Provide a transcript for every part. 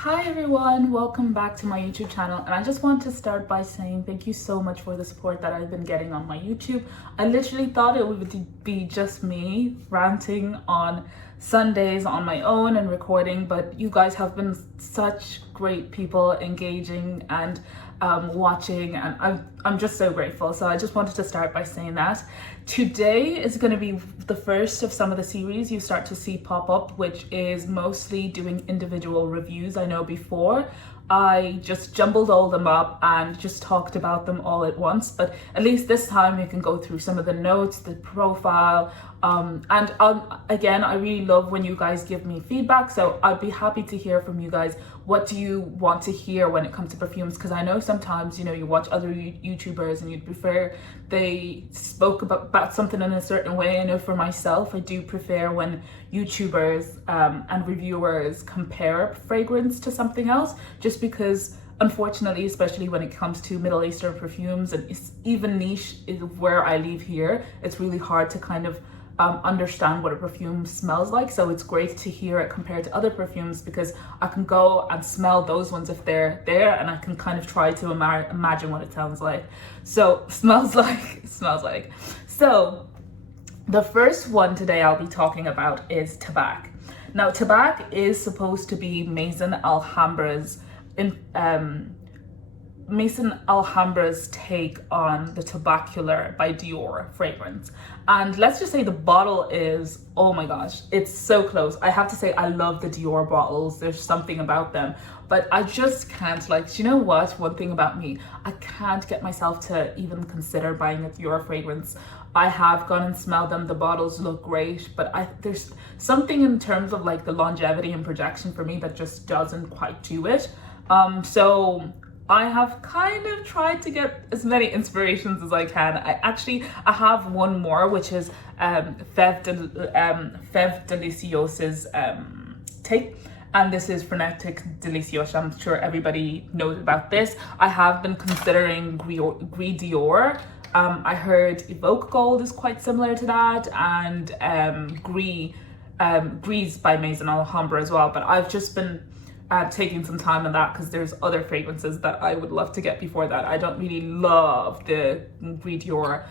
Hi everyone, welcome back to my YouTube channel, and I just want to start by saying thank you so much for the support that I've been getting on my YouTube. I literally thought it would be just me ranting on Sundays on my own and recording, but you guys have been such great people engaging and watching, and I'm just so grateful. So I just wanted to start by saying that. Today is going to be the first of some of the series you start to see pop up, which is mostly doing individual reviews. I know before I just jumbled all them up and just talked about them all at once, but at least this time we can go through some of the notes, the profile, again, I really love when you guys give me feedback, so I'd be happy to hear from you guys. What do you want to hear when it comes to perfumes? Because I know sometimes, you watch other YouTubers and you'd prefer they spoke about something in a certain way. I know for myself, I do prefer when YouTubers and reviewers compare fragrance to something else, just because unfortunately, especially when it comes to Middle Eastern perfumes and even niche is where I live here, it's really hard to kind of understand what a perfume smells like. So it's great to hear it compared to other perfumes, because I can go and smell those ones if they're there, and I can kind of try to imagine what it sounds like. So smells like. So the first one today I'll be talking about is Tabac. Now Tabac is supposed to be Maison Alhambra's take on the Tobacolor by Dior fragrance. And let's just say the bottle is, oh my gosh, it's so close. I have to say I love the Dior bottles. There's something about them, but I just can't, like, you know what? One thing about me, I can't get myself to even consider buying a Dior fragrance. I have gone and smelled them. The bottles look great, but there's something in terms of like the longevity and projection for me that just doesn't quite do it. So I have kind of tried to get as many inspirations as I can. I have one more, which is Fève Deliciose's take, and this is Frenetic Delicious. I'm sure everybody knows about this. I have been considering Gris Dior. I heard Evoke Gold is quite similar to that, and Gris by Maison Alhambra as well, but I've just been taking some time on that because there's other fragrances that I would love to get before that. I don't really love the Gris Dior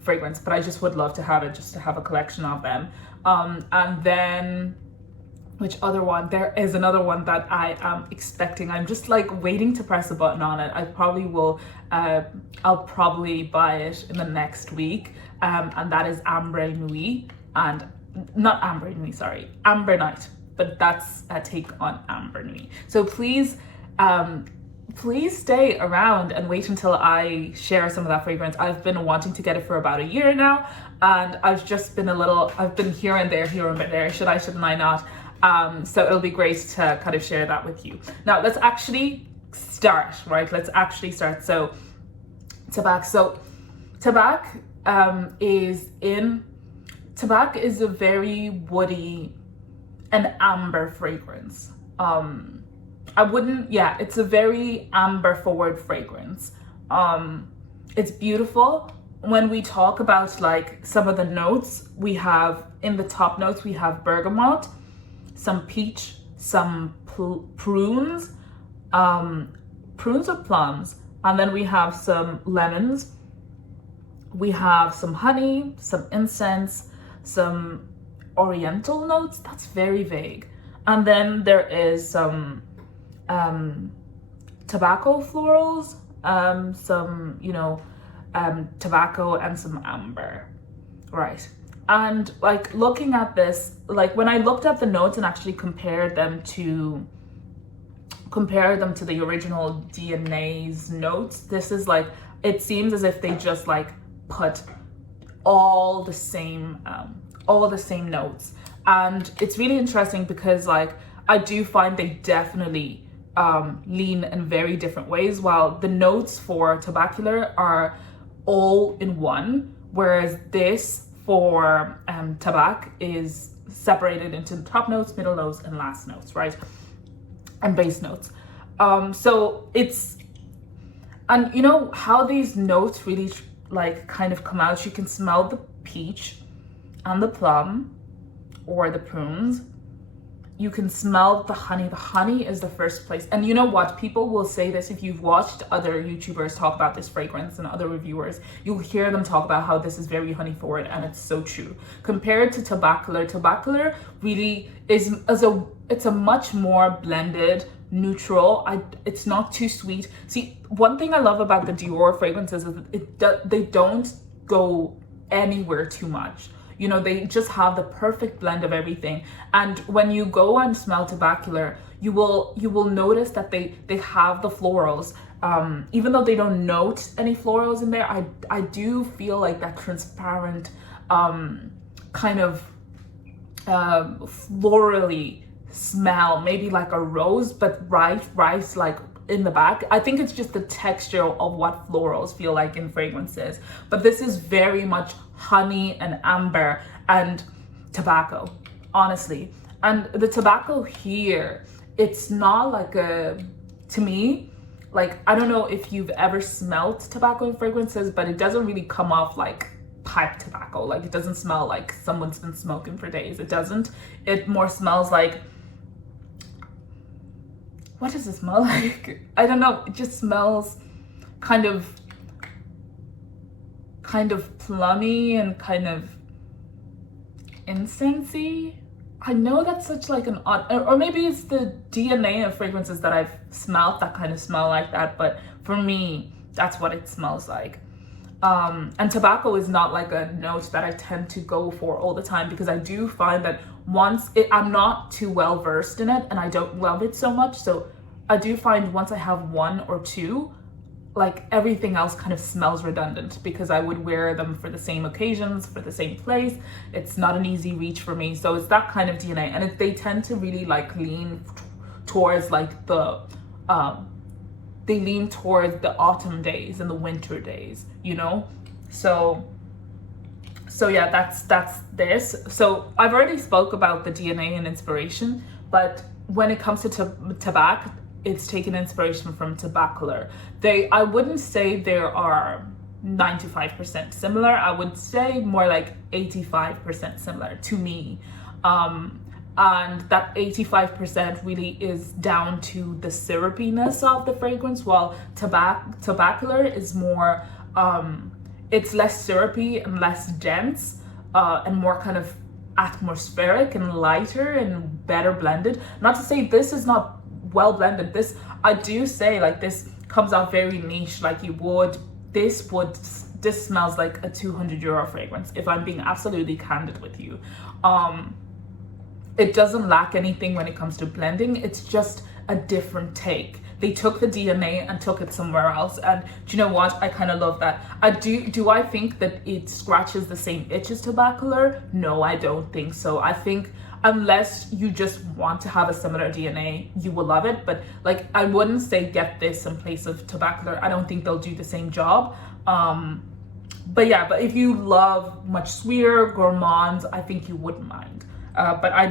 fragrance, but I just would love to have it, just to have a collection of them. And then, which other one? There is another one that I am expecting. I'm just like waiting to press a button on it. I probably will, I'll probably buy it in the next week. And that is Ambre Nuit, and not Ambre Nuit, sorry, Amber Night. But that's a take on Amber Nuit. So please stay around and wait until I share some of that fragrance. I've been wanting to get it for about a year now, and I've been here and there, should I, shouldn't I not? So it'll be great to kind of share that with you. Now let's actually start, right? So Tabac is a very woody an amber fragrance. It's a very amber forward fragrance. It's beautiful. When we talk about like some of the notes, we have in the top notes, we have bergamot, some peach, some prunes or plums, and then we have some lemons, we have some honey, some incense, some oriental notes. That's very vague. And then there is some tobacco florals, tobacco and some amber, right? And like looking at this, like when I looked at the notes and actually compared them to the original DNA's notes, this is like, it seems as if they just like put all the same notes. And it's really interesting because like I do find they definitely lean in very different ways. While the notes for Tobacolor are all in one, whereas this for Tabac is separated into the top notes, middle notes, and last notes, right? And base notes. So it's, and you know how these notes really like kind of come out. You can smell the peach and the plum or the prunes. you can smell the honey. The honey is the first place. And you know what? People will say this if you've watched other YouTubers talk about this fragrance and other reviewers. You'll hear them talk about how this is very honey forward, and it's so true. Compared to Tobacolor, Tobacolor really is it's a much more blended, neutral. It's not too sweet. See, one thing I love about the Dior fragrances is they don't go anywhere too much. You know, they just have the perfect blend of everything. And when you go and smell Tobacolor, you will notice that they have the florals. Even though they don't note any florals in there, I do feel like that transparent kind of florally smell, maybe like a rose, but rice like in the back. I think it's just the texture of what florals feel like in fragrances. But this is very much honey and amber and tobacco, honestly. And the tobacco here, it's not like to me, like, I don't know if you've ever smelled tobacco in fragrances, but it doesn't really come off like pipe tobacco. Like, it doesn't smell like someone's been smoking for days. It doesn't. It more smells like, what does it smell like? I don't know. It just smells kind of plummy and kind of incensey. I know that's such like an odd, or maybe it's the DNA of fragrances that I've smelled that kind of smell like that, but for me, that's what it smells like. And tobacco is not like a note that I tend to go for all the time, because I do find that I'm not too well versed in it and I don't love it so much. So I do find once I have one or two, like everything else kind of smells redundant, because I would wear them for the same occasions, for the same place. It's not an easy reach for me. So it's that kind of DNA. And they tend to really like lean towards like they lean towards the autumn days and the winter days, you know? So yeah, that's this. So I've already spoke about the DNA and inspiration, but when it comes to Tabac, it's taken inspiration from Tobacolor. I wouldn't say there are 95% similar. I would say more like 85% similar to me. And that 85% really is down to the syrupiness of the fragrance, while Tobacolor is more, it's less syrupy and less dense, and more kind of atmospheric and lighter and better blended. Not to say this is not well blended. This, I do say, like, this comes out very niche, like this smells like a 200 euro fragrance, if I'm being absolutely candid with you. It doesn't lack anything when it comes to blending. It's just a different take. They took the DNA and took it somewhere else. And do you know what? I kind of love that. Do I think that it scratches the same itch as Tobacolor? No, I don't think so. I think unless you just want to have a similar DNA, you will love it. But like, I wouldn't say get this in place of Tobacolor. I don't think they'll do the same job. But yeah, but if you love much sweeter gourmands, I think you wouldn't mind. But I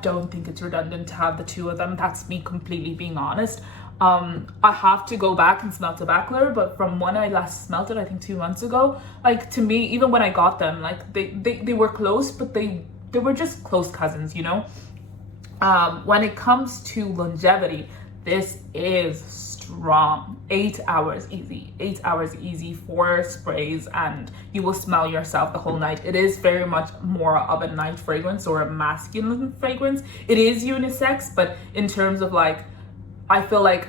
don't think it's redundant to have the two of them. That's me completely being honest. I have to go back and smell Tobacolor, but from when I last smelled it, I think 2 months ago, like, to me, even when I got them, like, they were close, but they were just close cousins, you know? When it comes to longevity, this is strong. 8 hours easy. 8 hours easy, 4 sprays, and you will smell yourself the whole night. It is very much more of a night fragrance or a masculine fragrance. It is unisex, but in terms of like, I feel like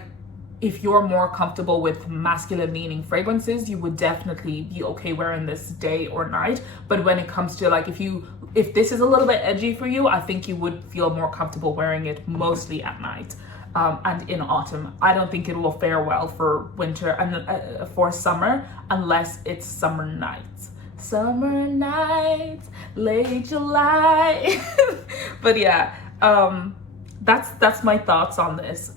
if you're more comfortable with masculine leaning fragrances, you would definitely be okay wearing this day or night. But when it comes to like, if this is a little bit edgy for you, I think you would feel more comfortable wearing it mostly at night. And in autumn. I don't think it will fare well for winter and for summer, unless it's summer nights. Summer nights, late July. But yeah, that's my thoughts on this.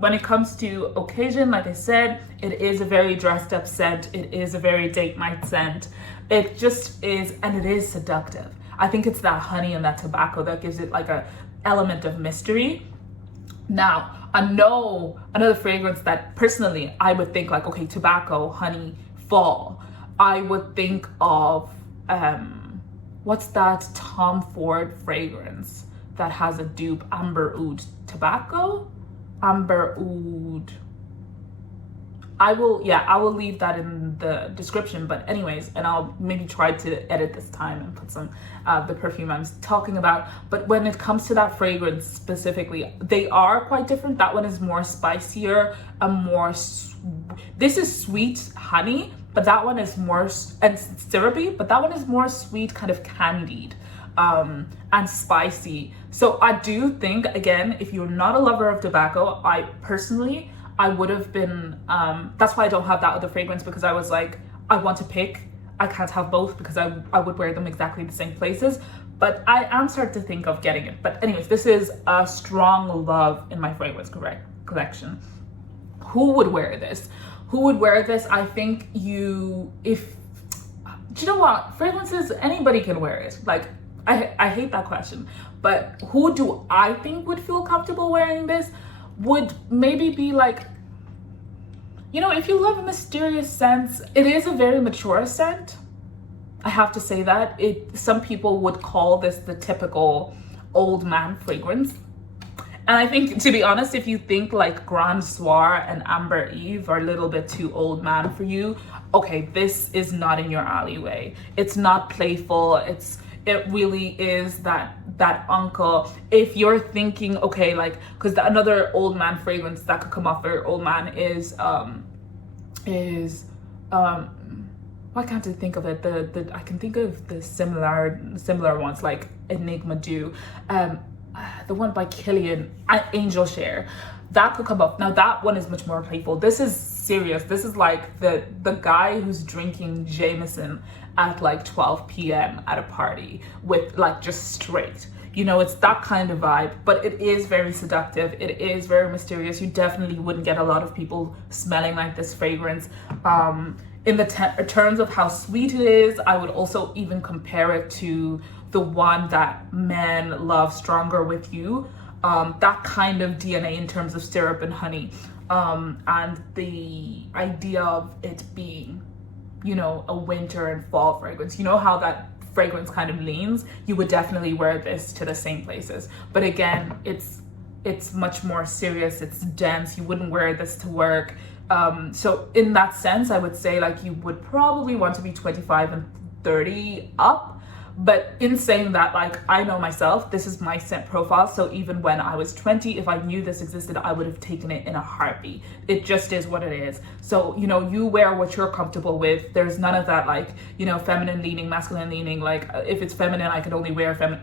When it comes to occasion, like I said, it is a very dressed up scent. It is a very date night scent. It just is, and it is seductive. I think it's that honey and that tobacco that gives it like a element of mystery. Now, I know another fragrance that personally I would think like, okay, tobacco, honey, fall. I would think of, what's that Tom Ford fragrance that has a dupe, Amber Oud Tobacco, Amber Oud. I will leave that in the description, but anyways, and I'll maybe try to edit this time and put some the perfume I'm talking about. But when it comes to that fragrance specifically, they are quite different. That one is more spicier and more this is sweet honey, but that one is more and syrupy, but that one is more sweet, kind of candied and spicy. So I do think, again, if you're not a lover of tobacco, I would have been, that's why I don't have that other fragrance, because I was like, I want to pick. I can't have both because I would wear them exactly the same places. But I am starting to think of getting it. But anyways, this is a strong love in my fragrance collection. Who would wear this? Who would wear this? I think do you know what? Fragrances, anybody can wear it. Like, I hate that question. But who do I think would feel comfortable wearing this? Would maybe be like, you know, if you love a mysterious scent, it is a very mature scent. I have to say that. Some people would call this the typical old man fragrance. And I think, to be honest, if you think like Grand Soir and Amber Eve are a little bit too old man for you, okay, this is not in your alleyway. It's not playful. It really is that uncle. If you're thinking, okay, like, because another old man fragrance that could come off for old man is why can't I think of it? I can think of the similar ones like Enigma Dew, the one by Killian, Angel Share. That could come up. Now that one is much more playful. This is serious. This is like the guy who's drinking Jameson at like 12 p.m. at a party with like just straight. You know, it's that kind of vibe, but it is very seductive. It is very mysterious. You definitely wouldn't get a lot of people smelling like this fragrance. In the terms of how sweet it is, I would also even compare it to the one that men love, Stronger With You. That kind of DNA in terms of syrup and honey. And the idea of it being, you know, a winter and fall fragrance. You know how that fragrance kind of leans? You would definitely wear this to the same places. But again, it's much more serious. It's dense. You wouldn't wear this to work. So in that sense, I would say like you would probably want to be 25 and 30 up. But in saying that, like, I know myself, this is my scent profile. So even when I was 20, if I knew this existed, I would have taken it in a heartbeat. It just is what it is. So, you know, you wear what you're comfortable with. There's none of that, like, you know, feminine leaning, masculine leaning. Like, if it's feminine, I could only wear feminine.